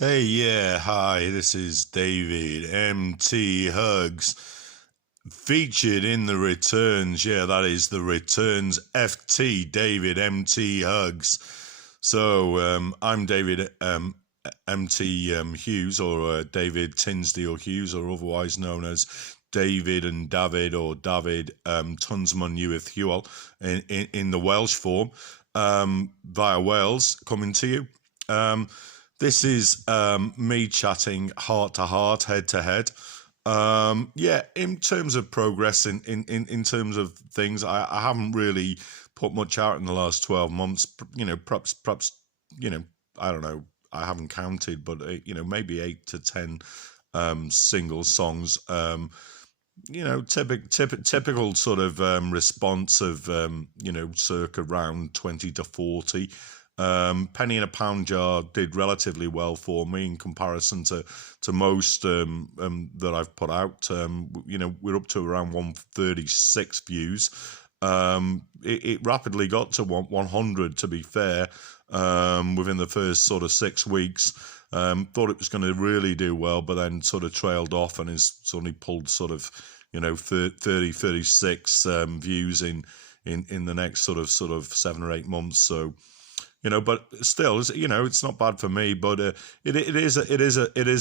Hey, yeah, hi, this is David MT Hugs. Featured in the returns, yeah, that is the returns FT David MT Hugs. I'm David MT Hughes, or David Tinsdale Hughes, or otherwise known as David and David, or David Tunsman Ewith Hewell in the Welsh form, via Wales, coming to you. Um, this is me chatting heart to heart, head to head. Yeah, in terms of progress, in terms of things, I haven't really put much out in the last 12 months. Perhaps, you know, I don't know, I haven't counted, but, maybe 8 to 10 single songs. Typical sort of response of, circa around 20 to 40. Penny in a Pound Jar did relatively well for me in comparison to most that I've put out. We're up to around 136 views. It rapidly got to 100, to be fair, within the first sort of 6 weeks. Thought it was going to really do well, but then sort of trailed off and has suddenly pulled sort of, 30, 36 views in the next sort of 7 or 8 months. So, but still, it's not bad for me. But it is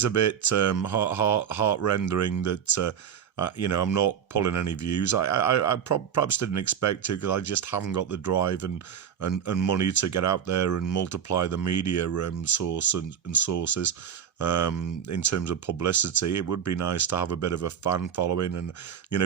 a bit heart rendering that I'm not pulling any views. Perhaps didn't expect to, because I just haven't got the drive and money to get out there and multiply the media source and sources. In terms of publicity, it would be nice to have a bit of a fan following and,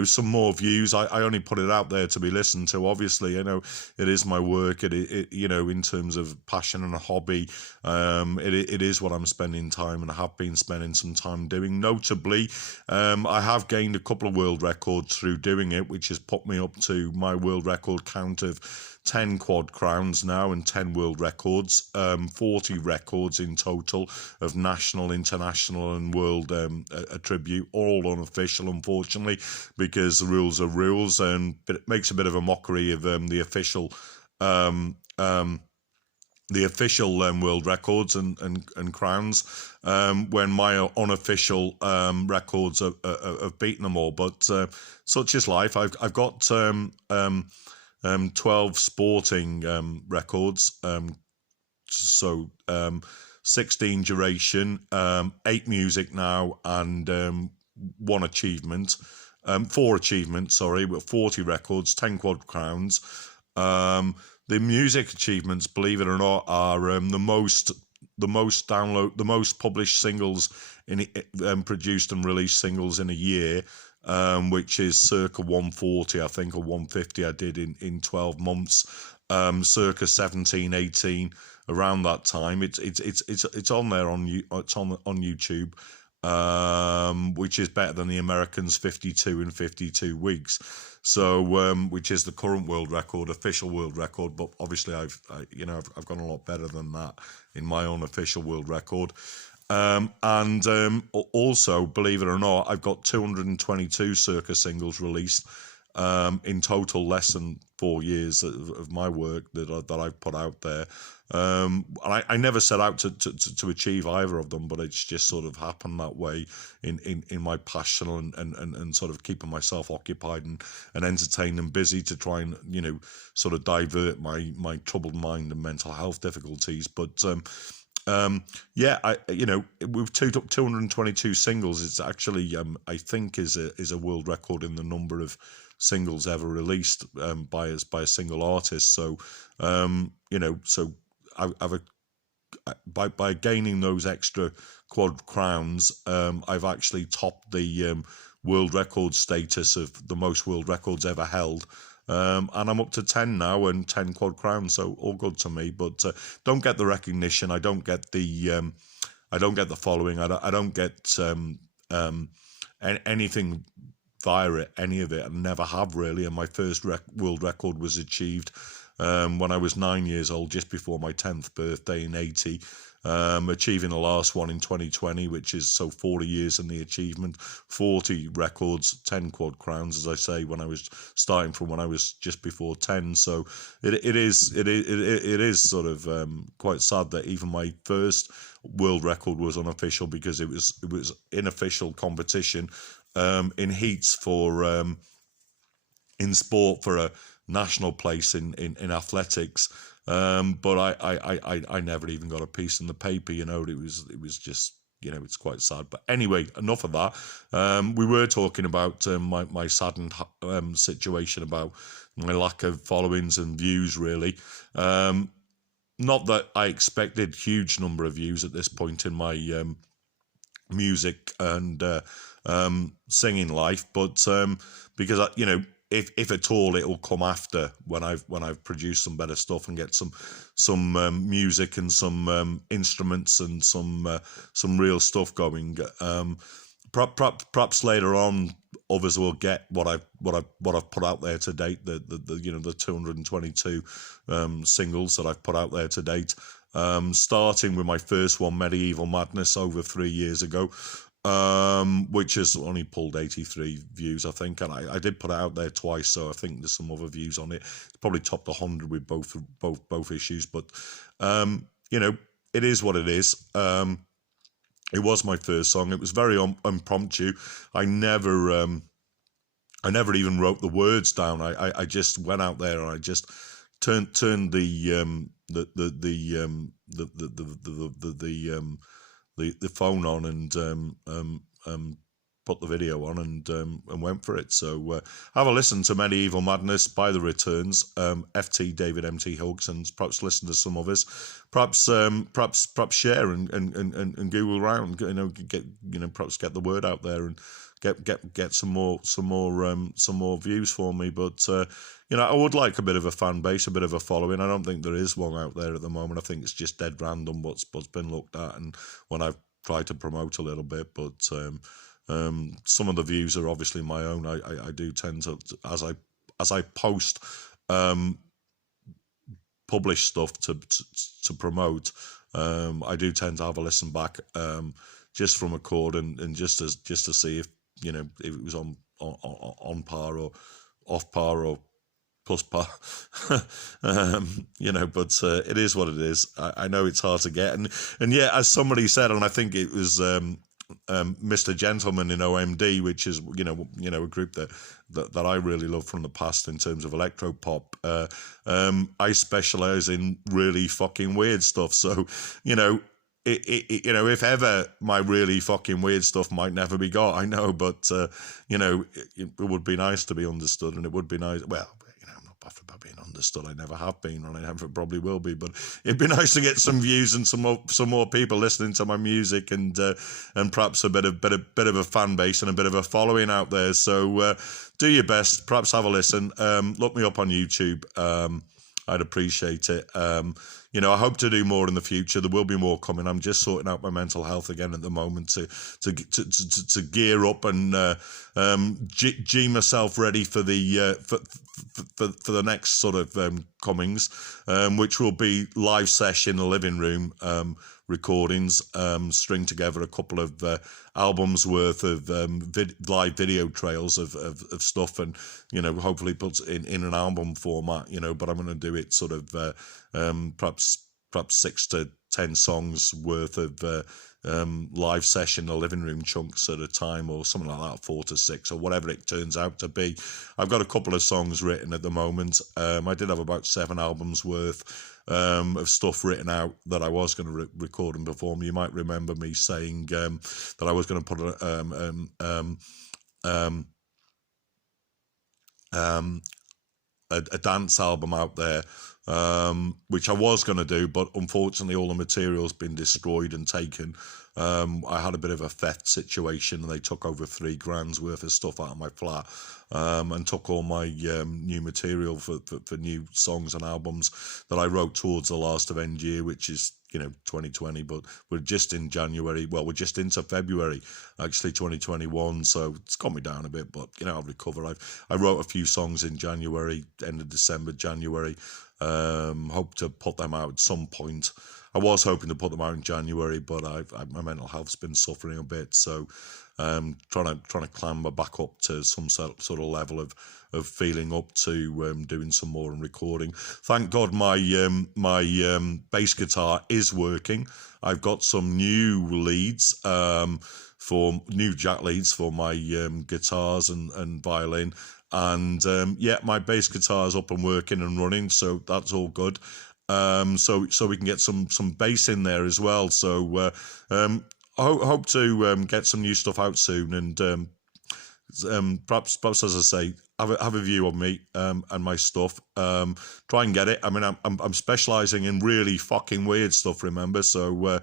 some more views. I only put it out there to be listened to. Obviously, it is my work. In terms of passion and a hobby, it is what I'm spending time, and I have been spending some time doing. Notably, I have gained a couple of world records through doing it, which has put me up to my world record count of 10 quad crowns now and 10 world records, 40 records in total of national, international and world attribute, all unofficial, unfortunately, because the rules are rules, and it makes a bit of a mockery of the official world records and crowns, when my unofficial records have beaten them all. But such is life. I've got 12 sporting records, so 16 duration, 8 music now, and one achievement, 4 achievements, sorry, but 40 records, 10 quad crowns. The music achievements, believe it or not, are the most published singles in produced and released singles in a year, which is circa 140, I think, or 150 I did in 12 months, circa 17, 18, around that time. It's on there it's on YouTube, which is better than the Americans' 52 in 52 weeks. So, which is the current world record, official world record. But obviously, I've gone a lot better than that in my own official world record. Also, believe it or not, I've got 222 circa singles released, in total, less than 4 years of my work that I've put out there. And I never set out to achieve either of them, but it's just sort of happened that way in my passion and sort of keeping myself occupied and entertained and busy to try and, sort of divert my troubled mind and mental health difficulties. But yeah, with 222 singles, it's actually, I think, is a world record in the number of singles ever released by a single artist. So, so I've by gaining those extra quad crowns, I've actually topped the world record status of the most world records ever held. And I'm up to 10 now and 10 quad crowns, so all good to me. But don't get the recognition. I don't get the following. I don't get anything via it, any of it. I never have really. And my first world record was achieved when I was 9 years old, just before my 10th birthday in 80. Achieving the last one in 2020, which is 40 years in the achievement, 40 records, 10 quad crowns, as I say, when I was starting from when I was just before 10. So it is sort of quite sad that even my first world record was unofficial, because it was unofficial competition in heats for in sport for a national place in athletics. But I never even got a piece in the paper. It was just, it's quite sad. But anyway, enough of that. We were talking about my saddened situation about my lack of followings and views, really. Not that I expected huge number of views at this point in my music and singing life, but because if at all, it'll come after when I've produced some better stuff and get some music and some instruments and some real stuff going. Perhaps later on, others will get what I've put out there to date. The 222 singles that I've put out there to date. Starting with my first one, Medieval Madness, over 3 years ago. Which has only pulled 83 views, I think, and I did put it out there twice, so I think there's some other views on it. It's probably topped 100 with both issues, but it is what it is. It was my first song. It was very impromptu. I never even wrote the words down. I just went out there and I just turned the phone on and put the video on and went for it. So have a listen to Medieval Madness by The Returns, FT David MT Hughes, and perhaps listen to some others. Perhaps share and Google around. Perhaps get the word out there and get some more views for me. But I would like a bit of a fan base, a bit of a following. I don't think there is one out there at the moment. I think it's just dead random what's been looked at, and when I've tried to promote a little bit. But some of the views are obviously my own. I do tend to, as I post publish stuff to promote, I do tend to have a listen back just from a chord and just to see if if it was on par or off par or plus par. But it is what it is. I know it's hard to get, and yeah, as somebody said, and I think it was Mr. Gentleman in OMD, which is a group that I really love from the past in terms of electro pop. I specialize in really fucking weird stuff, so if ever my really fucking weird stuff might never be got, I know, but it would be nice to be understood, and it would be nice. Well, I'm not bothered about being understood. I never have been, and I never probably will be. But it'd be nice to get some views and some more people listening to my music, and perhaps a bit of a fan base and a bit of a following out there. So do your best. Perhaps have a listen. Look me up on YouTube. I'd appreciate it. I hope to do more in the future. There will be more coming. I'm just sorting out my mental health again at the moment to gear up and G myself ready for the for the next sort of comings, which will be live session in the living room recordings, string together a couple of albums worth of live video trails of stuff, and hopefully put in an album format, but I'm going to do it sort of perhaps 6 to 10 songs worth of live session or living room chunks at a time, or something like that, 4 to 6 or whatever it turns out to be. I've got a couple of songs written at the moment. I did have about 7 albums worth of stuff written out that I was going to record and perform. You might remember me saying that I was going to put a dance album out there which I was going to do, but unfortunately all the material's been destroyed and taken. I had a bit of a theft situation, and they took over £3,000 worth of stuff out of my flat, and took all my new material for new songs and albums that I wrote towards the last of end year, which is 2020, but we're just in January. Well, we're just into February, actually, 2021. So it's got me down a bit, but I'll recover. I wrote a few songs in January, end of December, January. Hope to put them out at some point. I was hoping to put them out in January, but my mental health's been suffering a bit, so trying to clamber back up to some sort of level of feeling up to doing some more and recording. Thank God my bass guitar is working. I've got some new leads, for new jack leads for my guitars and violin. And my bass guitar is up and working and running, so that's all good. So we can get some bass in there as well. So hope to get some new stuff out soon, and perhaps as I say, have a view on me and my stuff. Try and get it. I mean, I'm specialising in really fucking weird stuff. Remember, so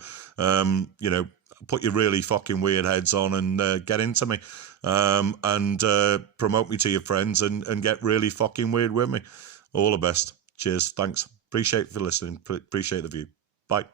put your really fucking weird heads on and get into me, and promote me to your friends and get really fucking weird with me. All the best. Cheers. Thanks. Appreciate for listening. Appreciate the view. Bye.